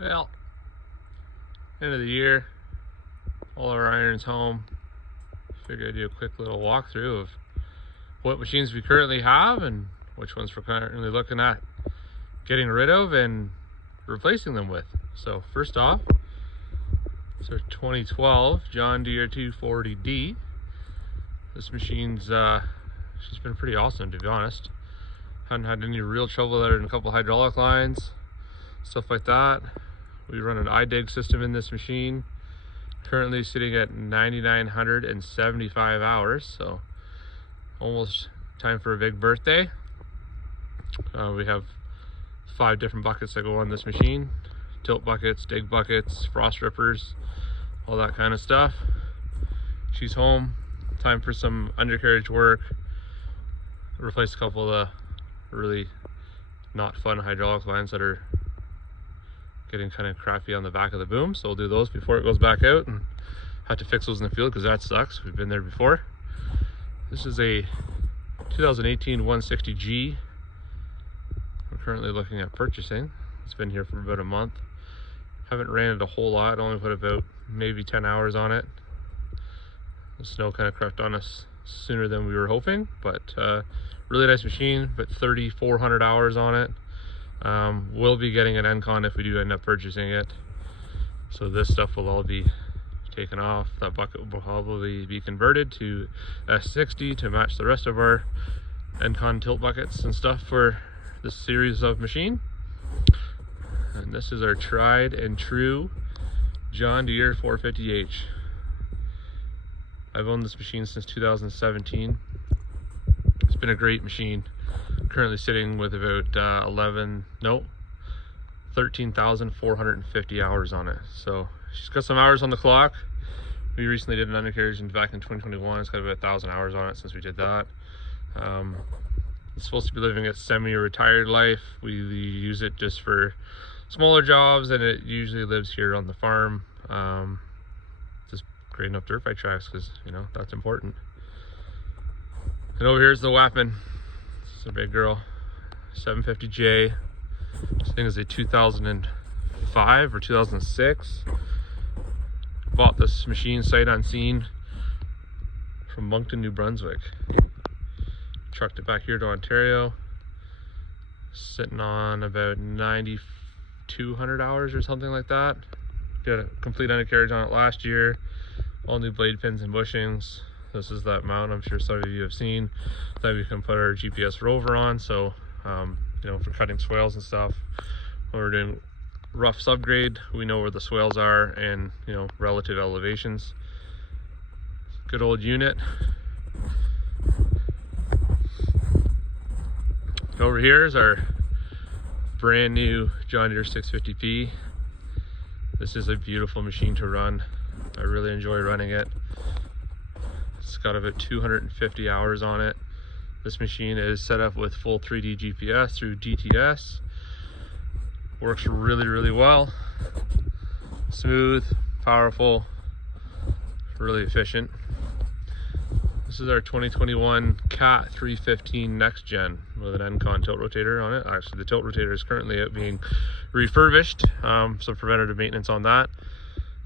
Well, end of the year, all our irons home. Figured I'd do a quick little walkthrough of what machines we currently have and which ones we're currently looking at getting rid of and replacing them with. So first off, it's our 2012 John Deere 240D. This machine's she's been pretty awesome, to be honest. Haven't had any real trouble other than a couple hydraulic lines, stuff like that. We run an iDig system in this machine. Currently sitting at 9,975 hours, so almost time for a big birthday. We have 5 different buckets that go on this machine: tilt buckets, dig buckets, frost rippers, all that kind of stuff. She's home. Time for some undercarriage work. Replace a couple of the really not fun hydraulic lines that are getting kind of crappy on the back of the boom, so we'll do those before it goes back out and have to fix those in the field because that sucks. We've been there before. This is a 2018 160G. We're currently looking at purchasing. It's been here for about a month. Haven't ran it a whole lot, only put about maybe 10 hours on it. The snow kind of crept on us sooner than we were hoping, but really nice machine, but 3,400 hours on it. We'll be getting an Encon if we do end up purchasing it. So this stuff will all be taken off. That bucket will probably be converted to S60 to match the rest of our Encon tilt buckets and stuff for this series of machine. And this is our tried and true John Deere 450H. I've owned this machine since 2017. It's been a great machine. Currently sitting with about 13,450 hours on it. So she's got some hours on the clock. We recently did an undercarriage back in 2021. It's got about 1,000 hours on it since we did that. It's supposed to be living a semi-retired life. We use it just for smaller jobs, and it usually lives here on the farm. Just grading up dirt bike tracks because, you know, that's important. And over here's the weapon. It's a big girl, 750J. This thing is a 2005 or 2006. Bought this machine sight unseen from Moncton, New Brunswick. Trucked it back here to Ontario. Sitting on about 9,200 hours or something like that. Did a complete undercarriage on it last year. All new blade pins and bushings. This is that mount I'm sure some of you have seen that we can put our GPS rover on. So, you know, for cutting swales and stuff, when we're doing rough subgrade, we know where the swales are and, you know, relative elevations. Good old unit. Over here is our brand new John Deere 650P. This is a beautiful machine to run. I really enjoy running it. It's got about 250 hours on it. This machine is set up with full 3D GPS through DTS. Works really, really well. Smooth, powerful, really efficient. This is our 2021 Cat 315 Next Gen with an Encon tilt rotator on it. Actually, the tilt rotator is currently being refurbished, some preventative maintenance on that.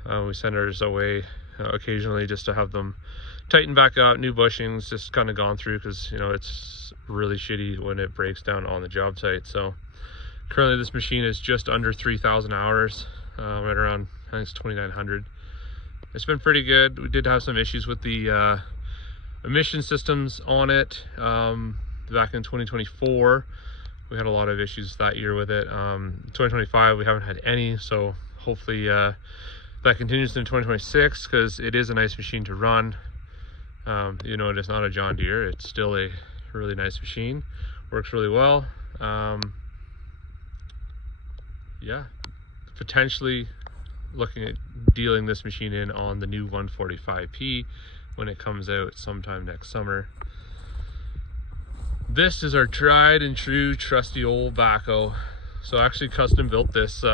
We send ours away occasionally just to have them tighten back up, new bushings just kind of gone through because, you know, it's really shitty when it breaks down on the job site. So currently this machine is just under 3,000 hours, right around, I think it's 2,900. It's been pretty good. We did have some issues with the emission systems on it back in 2024. We had a lot of issues that year with it. 2025 we haven't had any, so hopefully that continues in 2026 because it is a nice machine to run. You know, it's not a John Deere, it's still a really nice machine. Works really well. Yeah, potentially looking at dealing this machine in on the new 145P when it comes out sometime next summer. This is our tried and true trusty old backhoe. So I actually custom built this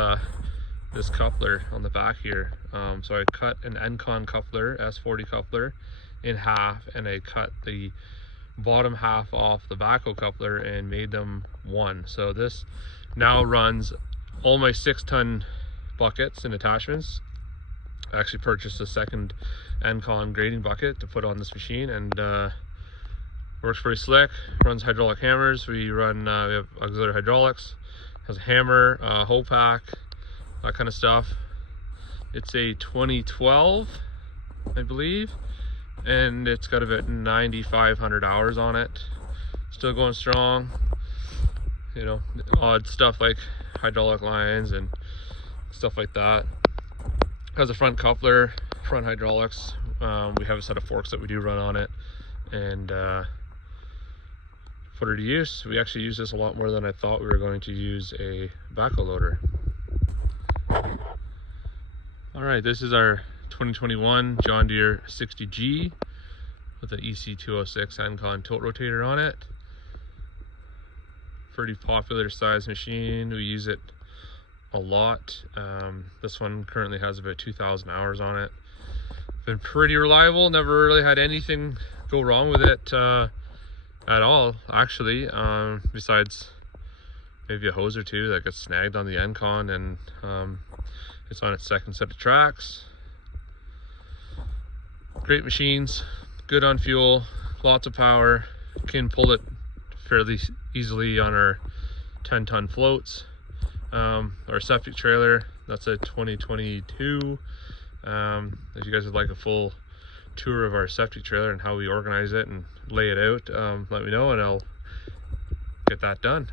this coupler on the back here. So I cut an Encon coupler, S40 coupler, in half, and I cut the bottom half off the backhoe coupler and made them one. So this now runs all my 6-ton buckets and attachments. I actually purchased a second Encon grading bucket to put on this machine, and works pretty slick. Runs hydraulic hammers. We have auxiliary hydraulics. Has a hammer, hoe pack, that kind of stuff. It's a 2012, I believe, and it's got about 9,500 hours on it. Still going strong. You know, odd stuff like hydraulic lines and stuff like that. Has a front coupler, front hydraulics. We have a set of forks that we do run on it, and put her to use. We actually use this a lot more than I thought we were going to use a backhoe loader. All right, this is our 2021 John Deere 60G with an EC206 Encon tilt rotator on it. Pretty popular size machine. We use it a lot. This one currently has about 2,000 hours on it. Been pretty reliable. Never really had anything go wrong with it at all, actually. Besides maybe a hose or two that gets snagged on the Encon, and it's on its second set of tracks. Great machines, good on fuel, lots of power. Can pull it fairly easily on our 10-ton floats. Our septic trailer, that's a 2022. If you guys would like a full tour of our septic trailer and how we organize it and lay it out, let me know and I'll get that done.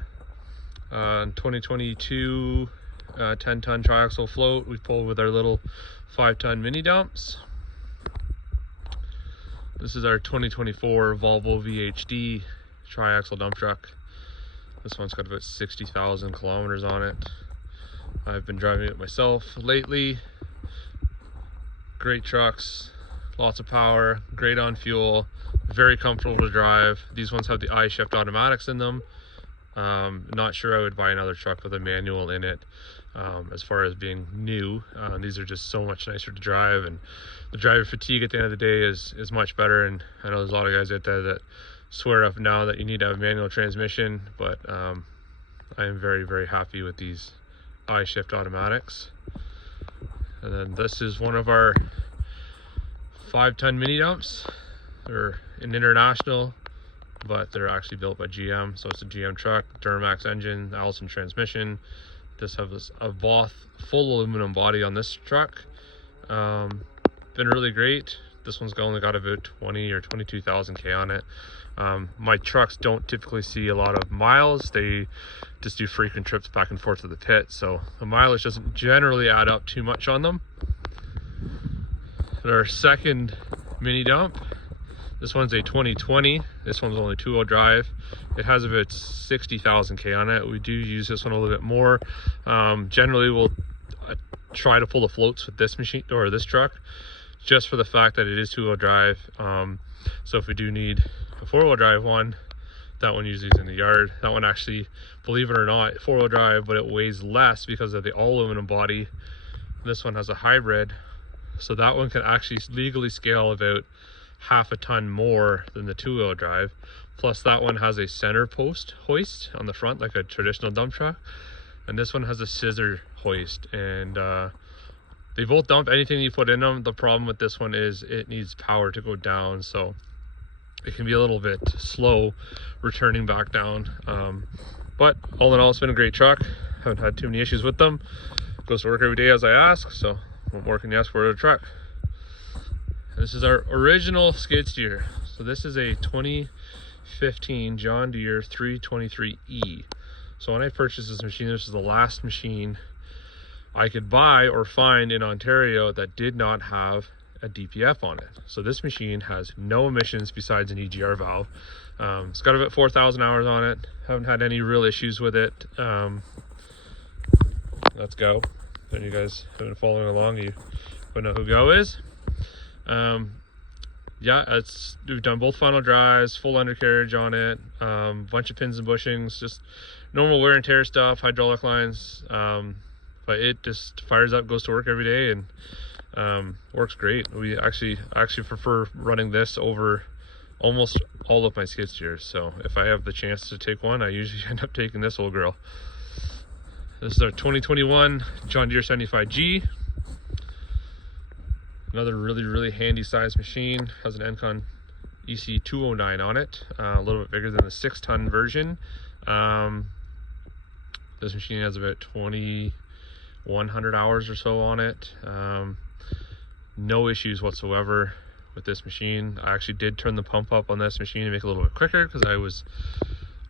2022 10-ton triaxle float we pulled with our little 5-ton mini dumps. This is our 2024 Volvo VHD triaxle dump truck. This one's got about 60,000 kilometers on it. I've been driving it myself lately. Great trucks, lots of power, great on fuel, very comfortable to drive. These ones have the I-shift automatics in them. Not sure I would buy another truck with a manual in it as far as being new. These are just so much nicer to drive, and the driver fatigue at the end of the day is much better. And I know there's a lot of guys out there that swear up and down that you need to have a manual transmission, but I am very, very happy with these I-shift automatics. And then this is one of our 5-ton mini dumps. They're an international, but they're actually built by GM, so it's a GM truck, Duramax engine, Allison transmission. This has a Voth full aluminum body on this truck. Been really great. This one's only got about 20 or 22,000 K on it. My trucks don't typically see a lot of miles. They just do frequent trips back and forth to the pit, so the mileage doesn't generally add up too much on them. Our second mini dump, this one's a 2020. This one's only 2-wheel drive. It has about 60,000 K on it. We do use this one a little bit more. Generally, we'll try to pull the floats with this machine or this truck, just for the fact that it is 2-wheel drive. So if we do need a 4-wheel drive one, that one usually is in the yard. That one actually, believe it or not, 4-wheel drive, but it weighs less because of the all aluminum body. This one has a hybrid, so that one can actually legally scale about half a ton more than the 2-wheel drive. Plus that one has a center post hoist on the front like a traditional dump truck, and this one has a scissor hoist. And they both dump anything you put in them. The problem with this one is it needs power to go down, so it can be a little bit slow returning back down. But all in all, it's been a great truck. Haven't had too many issues with them. Goes to work every day as I ask, so what more can you ask for a truck? This is our original skid steer. So this is a 2015 John Deere 323E. So when I purchased this machine, this is the last machine I could buy or find in Ontario that did not have a DPF on it. So this machine has no emissions besides an EGR valve. It's got about 4,000 hours on it. Haven't had any real issues with it. Let's go. If you guys have been following along, you would know who Go is. Yeah, we've done both final drives, full undercarriage on it, bunch of pins and bushings, just normal wear and tear stuff, hydraulic lines, but it just fires up, goes to work every day, and works great. We actually prefer running this over almost all of my skid steers. So if I have the chance to take one, I usually end up taking this old girl. This is our 2021 John Deere 75G. Another really handy sized machine. Has an Encon EC209 on it, a little bit bigger than the 6-ton version. This machine has about 2,100 hours or so on it. No issues whatsoever with this machine. I actually did turn the pump up on this machine to make it a little bit quicker because I was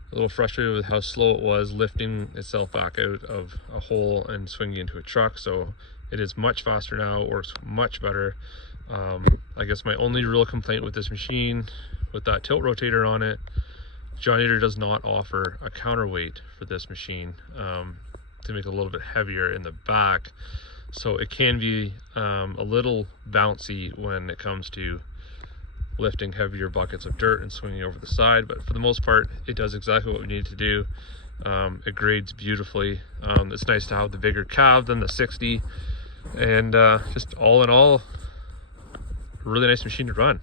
a little frustrated with how slow it was lifting itself back out of a hole and swinging into a truck. So it is much faster now, it works much better. I guess my only real complaint with this machine, with that tilt rotator on it, John Deere does not offer a counterweight for this machine to make it a little bit heavier in the back. So it can be a little bouncy when it comes to lifting heavier buckets of dirt and swinging over the side, but for the most part it does exactly what we need to do. It grades beautifully. It's nice to have the bigger cab than the 60, and just all in all, a really nice machine to run.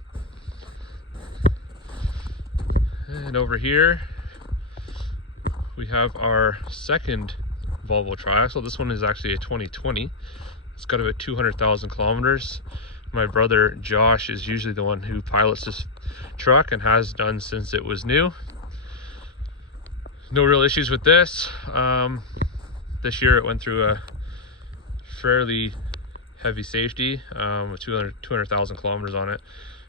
And over here we have our second Volvo triaxle. This one is actually a 2020. It's got about 200,000 kilometers. My brother Josh is usually the one who pilots this truck and has done since it was new. No real issues with this. This year it went through a fairly heavy safety with 200,000 kilometers on it.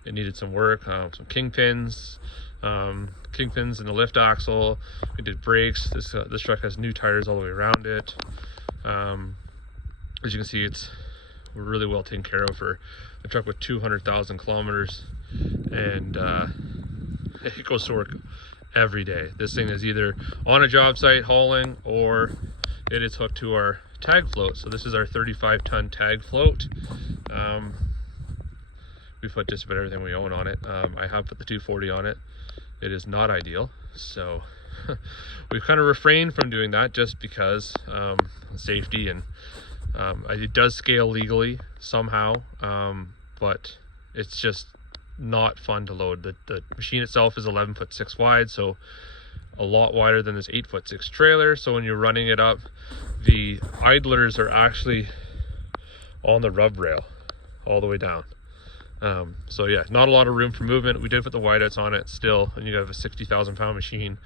It needed some work, some kingpins in the lift axle. We did brakes. This truck has new tires all the way around it. As you can see, it's really well taken care of for a truck with 200,000 kilometers, and it goes to work every day. This thing is either on a job site hauling, or it is hooked to our tag float. So this is our 35-ton tag float. We put just about everything we own on it. I have put the 240 on it. It is not ideal, so we've kind of refrained from doing that just because safety, and it does scale legally somehow, but it's just not fun to load. The machine itself is 11'6" wide, so a lot wider than this 8'6" trailer. So when you're running it up, the idlers are actually on the rub rail all the way down. So yeah, not a lot of room for movement. We did put the wideouts on it still, and you have a 60,000 pound machine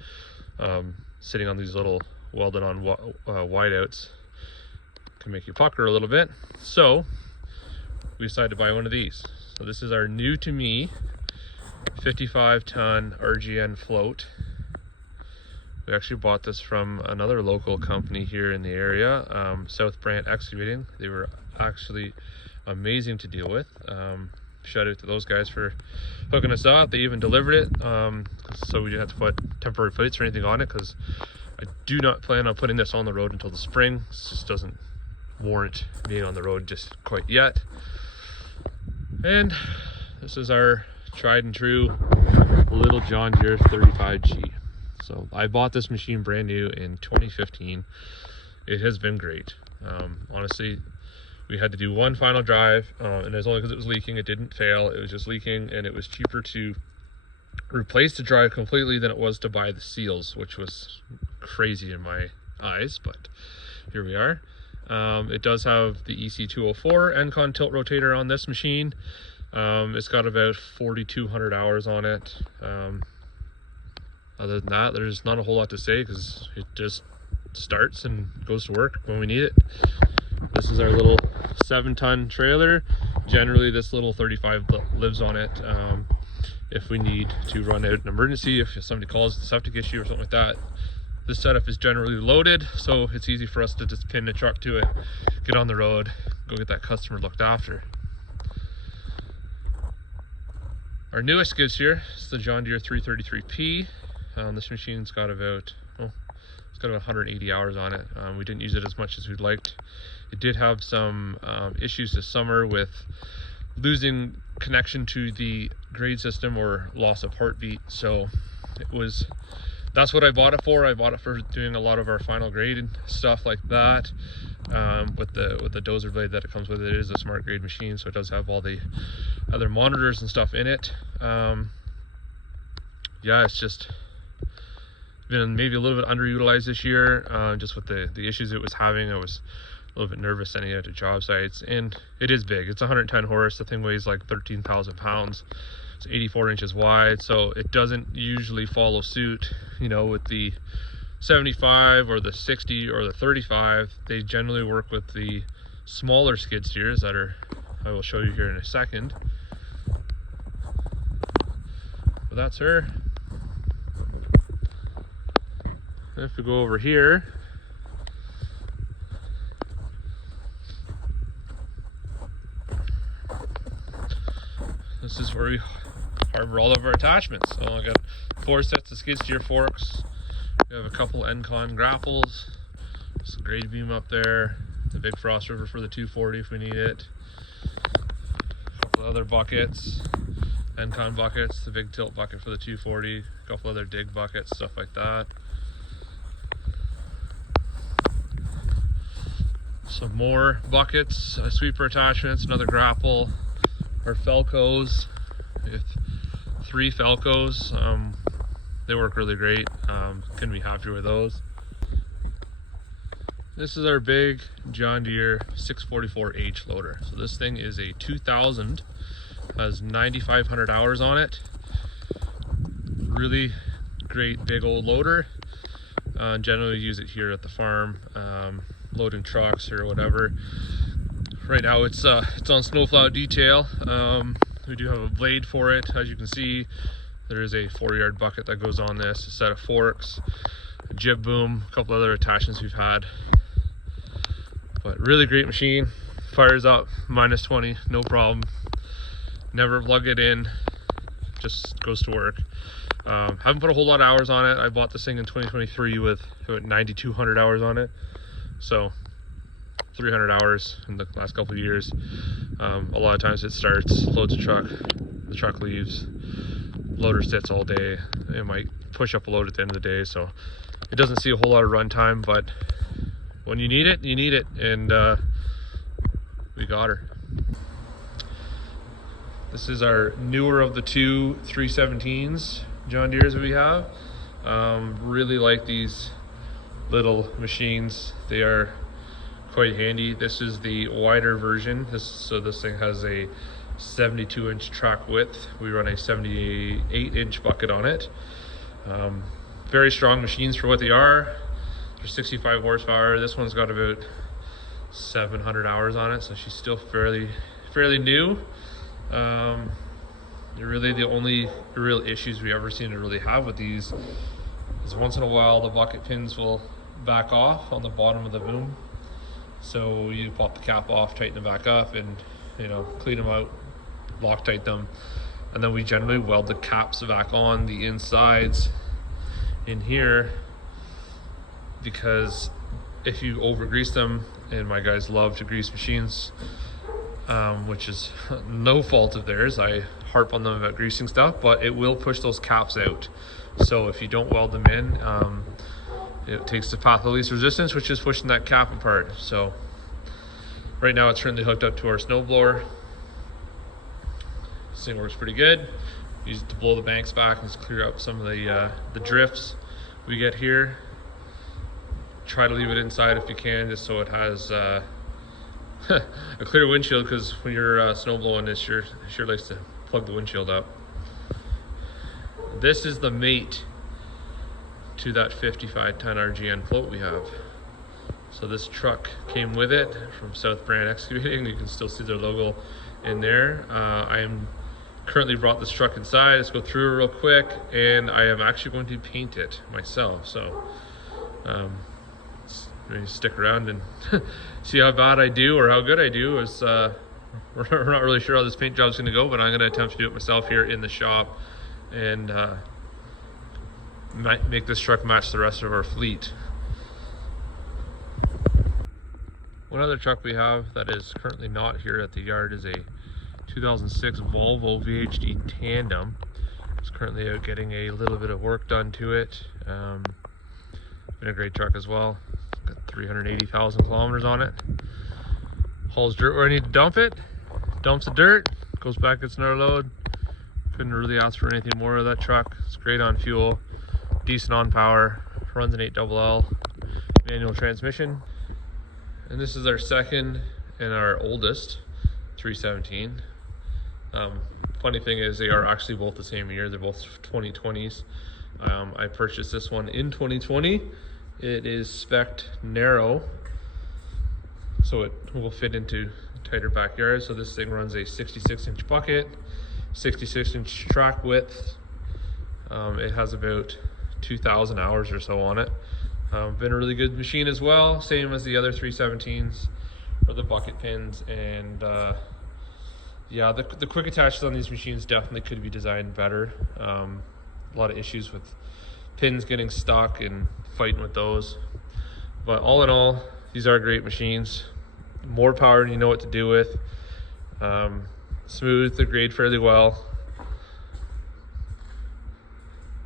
sitting on these little welded on wideouts. Can make you pucker a little bit. So we decided to buy one of these. So this is our new to me 55-ton RGN float. We actually bought this from another local company here in the area, South Brant Excavating. They were actually amazing to deal with. Shout out to those guys for hooking us up. They even delivered it, so we didn't have to put temporary plates or anything on it, because I do not plan on putting this on the road until the spring. This just doesn't warrant being on the road just quite yet. And this is our tried and true little John Deere 35G. So I bought this machine brand new in 2015. It has been great. Honestly, we had to do one final drive, and it was only because it was leaking. It didn't fail, it was just leaking, and it was cheaper to replace the drive completely than it was to buy the seals, which was crazy in my eyes, but here we are. It does have the EC204 Encon tilt rotator on this machine. It's got about 4,200 hours on it. Other than that, there's not a whole lot to say, because it just starts and goes to work when we need it. This is our little 7-ton trailer. Generally this little 35 lives on it if we need to run out an emergency, if somebody calls a septic issue or something like that. This setup is generally loaded, so it's easy for us to just pin the truck to it, get on the road, go get that customer looked after. Our newest skid steer is the John Deere 333P. This machine's got about, it's got about 180 hours on it. We didn't use it as much as we'd liked. It did have some issues this summer with losing connection to the grade system or loss of heartbeat. So that's what I bought it for. I bought it for doing a lot of our final grade and stuff like that. With the dozer blade that it comes with, it is a smart grade machine, so it does have all the other monitors and stuff in it. Yeah, it's just been maybe a little bit underutilized this year, just with the issues it was having. I was a little bit nervous sending it to job sites, and it is big. It's 110 horse. The thing weighs like 13,000 pounds. It's 84 inches wide, so it doesn't usually follow suit, you know, with the 75 or the 60 or the 35. They generally work with the smaller skid steers that are, I will show you here in a second. But that's her. If we go over here, this is where we harbor all of our attachments. So I got 4 sets of skid steer forks. We have a couple Encon grapples, some grade beam up there, the big frost river for the 240 if we need it, a couple other buckets, Encon buckets, the big tilt bucket for the 240, a couple other dig buckets, stuff like that. Some more buckets, sweeper attachments, another grapple, our Felcos. We have 3 Felcos. They work really great. Couldn't be happier with those. This is our big John Deere 644H loader. So this thing is a 2000, has 9,500 hours on it. Really great big old loader. Generally use it here at the farm, loading trucks or whatever. Right now it's on snowplow detail. We do have a blade for it. As you can see, there is a 4-yard bucket that goes on this, a set of forks, a jib boom, a couple other attachments we've had. But really great machine. Fires up -20, no problem. Never plug it in, just goes to work. Haven't put a whole lot of hours on it. I bought this thing in 2023 with 9,200 hours on it. So 300 hours in the last couple of years. A lot of times it starts, loads a truck, the truck leaves, loader sits all day. It might push up a load at the end of the day, so it doesn't see a whole lot of run time, but when you need it, and we got her. This is our newer of the 2 317s John Deeres we have. Really like these little machines. They are quite handy. This is the wider version. So this thing has a 72-inch track width. We run a 78-inch bucket on it. Very strong machines for what they are. They're 65 horsepower. This one's got about 700 hours on it, so she's still fairly new. Really the only real issues we ever seem to really have with these is once in a while the bucket pins will back off on the bottom of the boom. So you pop the cap off, tighten it back up, and clean them out, Loctite them, and then we generally weld the caps back on the insides in here, because if you over grease them, and my guys love to grease machines, which is no fault of theirs, I harp on them about greasing stuff, but it will push those caps out. So if you don't weld them in, it takes the path of least resistance, which is pushing that cap apart. So right now it's currently hooked up to our snowblower. This thing works pretty good. Use it to blow the banks back and just clear up some of the drifts we get here. Try to leave it inside if you can, just so it has a clear windshield, because when you're snow blowing, it sure likes to plug the windshield up. This is the mate to that 55-ton RGN float we have. So this truck came with it from South Brand Excavating. You can still see their logo in there. I am currently brought this truck inside. Let's go through it real quick, and I am actually going to paint it myself. So maybe stick around and see how bad I do or how good I do. We're not really sure how this paint job is going to go, but I'm going to attempt to do it myself here in the shop, and make this truck match the rest of our fleet. One other truck we have that is currently not here at the yard is a 2006 Volvo VHD Tandem. It's currently out getting a little bit of work done to it. Been a great truck as well. Got 380,000 kilometers on it. Hauls dirt where I need to dump it. Dumps the dirt, goes back, gets another load. Couldn't really ask for anything more of that truck. It's great on fuel. decent on power, runs an 8LL manual transmission. And this is our second and our oldest 317. Funny thing is they are actually both the same year. They're both 2020s. I purchased this one in 2020. It is spec'd narrow, so it will fit into tighter backyards. So this thing runs a 66-inch bucket, 66-inch track width. It has about 2,000 hours or so on it. Been a really good machine as well, same as the other 317s or the bucket pins. And yeah, the quick attaches on these machines definitely could be designed better. A lot of issues with pins getting stuck and fighting with those. But all in all, these are great machines. More power than you know what to do with. Smooth, they grade fairly well.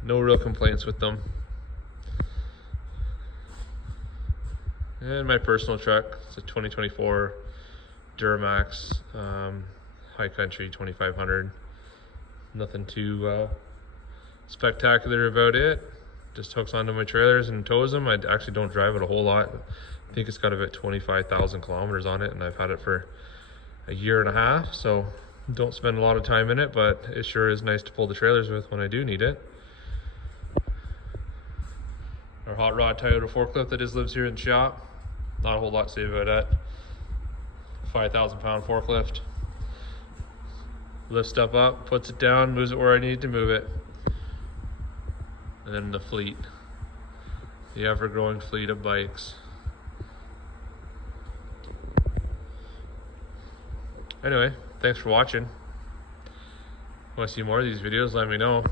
No real complaints with them. And my personal truck, it's a 2024 Duramax High Country 2500. Nothing too spectacular about it. Just hooks onto my trailers and tows them. I actually don't drive it a whole lot. I think it's got about 25,000 kilometers on it, and I've had it for a year and a half, so don't spend a lot of time in it, but it sure is nice to pull the trailers with when I do need it. Our hot rod Toyota forklift that just lives here in the shop. Not a whole lot to say about that. 5,000 pound forklift. Lifts stuff up, puts it down, moves it where I need to move it. And then the fleet. The ever-growing fleet of bikes. Anyway, thanks for watching. Want to see more of these videos? Let me know.